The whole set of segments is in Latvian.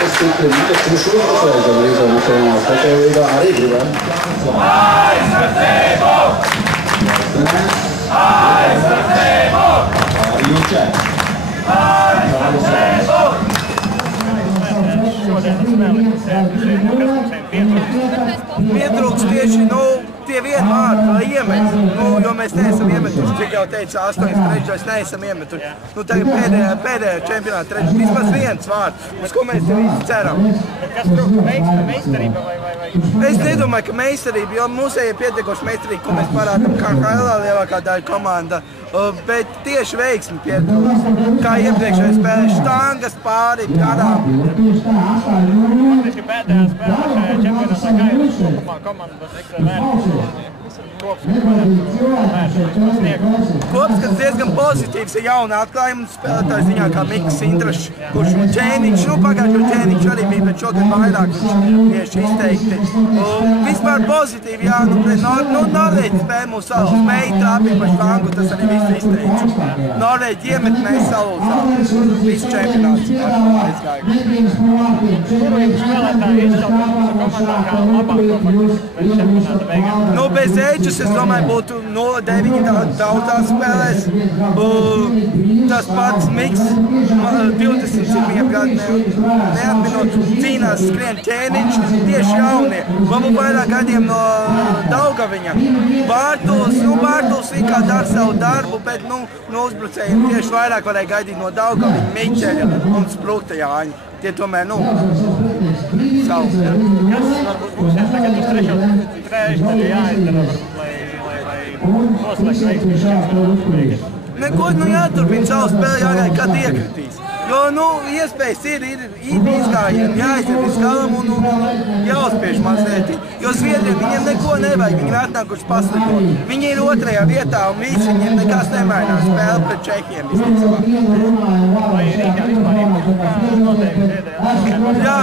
Es tik šo uzreiz Rīgā Nacionālās hokeja līgā arī gribētu. Aizsardzību! Aizsardzību! Jūčēt. Aizsardzību! Pietrūks tieši, tie vienmēr, lai iemet, jo mēs neesam iemetuši, cik jau teica, 8 trešais neesam iemetuši. Tagad pēdējā čempionāta trešais, vismaz viens vārds, uz ko mēs te visi ceram. Kas trūkst? Meistarība vai? Es nedomāju, ka meistarība, jo mūsēji ir pietiekoši meistarība, ko mēs parādām KHL lielākā daļa komanda, bet tieši veiksmi pietrūkst. Kā iepriekšējā spēlē, štangas pāri, garām. Faktiski pēdējā spēlē šajā čempionātā, kā ir kopumā komanda ekstra vērtības? Kopskats diezgan pozitīvs, ir jauna atklājuma spēlētājs ziņā kā Miks Indrašs, kurš Džēniņš, pagājušo Džēniņš arī bija, bet šogad vairāk viņš tieši izteikti. Vispār pozitīvi, jā, Norvēģi spēja mūsu salūst, meita trāpīja pa štangu, tas arī viss izteica. Norvēģi iemet, mēs salūzām, visu čempionāts aizgāja. Kuru jums spēlētāji izcelta mūsu komandā kā labāko pēc čempionāta beigām? Bez Eģis, es domāju, būtu 0-9 daudzās spēlēs. Tas pats Miks, 21 gadu neatminot, cīnās skrien Ķēniņš, tieši jaunie. Varbūt vairāk gadiem no Daugaviņa. Bārtuls kā dara savu darbu, bet no uzbrucējiem tieši vairāk varēja gaidīt no Daugaviņa, Miķeļa un Sprukta Jāņa. Tie tomēr, savs. Kas varbūt būs tagad uz trešdaļu jāizdara, lai noslēgtu veiksmi čempionāta? Neko, jāturpina savu spēli, jāgaida, kad iekritīs. Jo, iespējas ir izgājieni, jāiziet līdz galam un jāuzspiež mazliet. Jo Zviedriem viņiem neko nevajag, viņi ir atnākuši paslikt. Viņi ir otrajā vietā un visi viņiem nekas nemainās spēli pret Čehiem visticamāk. Vai Rīgā vispār iepaši noteikti pēdējā? Jā,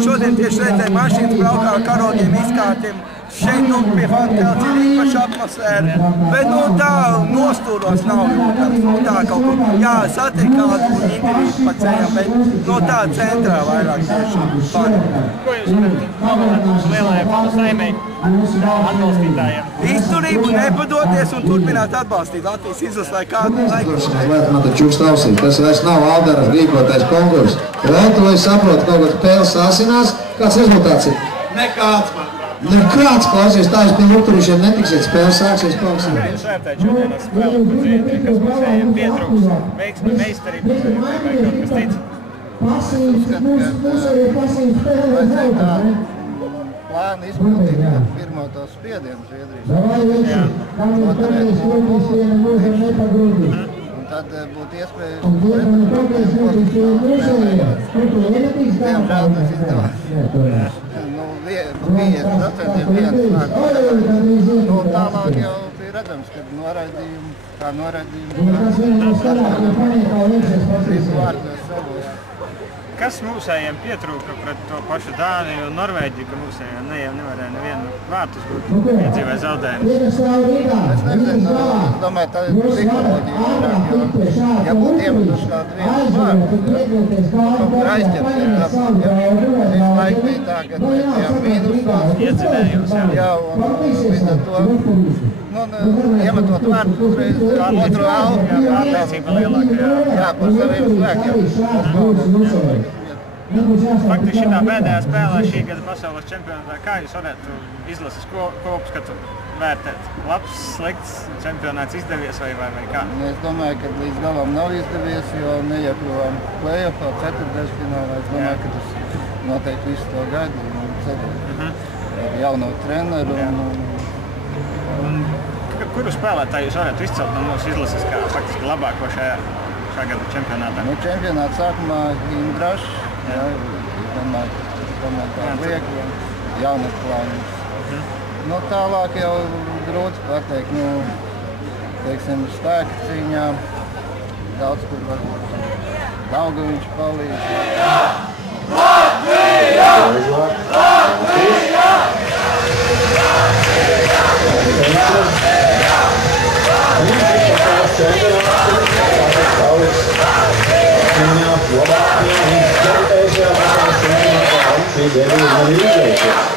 šodien tieši redzēju mašīnas braukā ar karogiem izkārtiem. Šeit pie Fantelts ir īpaša atmosfēra, bet tā nostūros nav jūtams. Tā kaut ko, satiek kādu individu pa ceļam, bet tā centrā vairāk tieši fani. Ko jūs novēlētu mūsu lielajai fanu saimei atbalstītājiem? Izturību, nepadoties un turpināt atbalstīt Latvijas izlases, lai kādu laiku. Man te čukst ausī, tas vairs nav Aldera rīkotais konkurss. Vai es saprotu, kaut kāds spēles sāsinās, kāds rezultāts ir? Nekāds man. Nekāds, klausies, tā es pie lukturīšiem netiksiet, spēles sāksies klausies. Kā jūs vērtējat šodienas spēli par Zviedriju, kas mūsējiem pietrūks, veiksmi meistarību vai kaut kas cits? Vajadzēja tā plāni izpildīt pirmo to spiedienu Zviedrijas. Un tad būtu iespējas diemžēl tas izdevās. 50% viens nāk. Tālāk jau bija redzams, ka noraidījumi visu vārdos savos. Kas mūsējiem pietrūka pret to pašu Dāniju un Norvēģiju, ka mūsējiem nevarēja nevienu vārtus būt, piedzīvēja zaudējumus? Es nezinu, es domāju, tā ir psiholoģija vairāk, jo, ja būtu iemetuši kādu vienu vārtu, kaut kur aizķerties, visu laiku bija tā, ka mēs bijām mīnusos. Iedzinējums, Jā, un līdz ar to, iemetot vārtu uzreiz otru algu. Pārliecība lielāka, Jā, par saviem spēkiem. Faktiski šitā pēdējā spēlē šī gada pasaules čempionātā, kā jūs varētu izlases kopskatu vērtēt? Labs, slikts čempionāts izdevies vai kā? Es domāju, ka līdz galam nav izdevies, jo neiekļuvām play-offā, ceturtdaļfinālā. Es domāju, ka tas noteikti visu to gaida un ceru ar jauno treneru. Kuru spēlētāju jūs varētu izcelt no mūsu izlases kā faktiski labāko šā gada čempionātā? Čempionāta sākumā Indrašs, domāju, tā liek, jaunatklājums. Tālāk jau grūti pateikt, teiksim, spēka cīņā, daudz kur varbūt Daugaviņš palīdz. Latvija! Latvija! Latvija! arī izlaicies.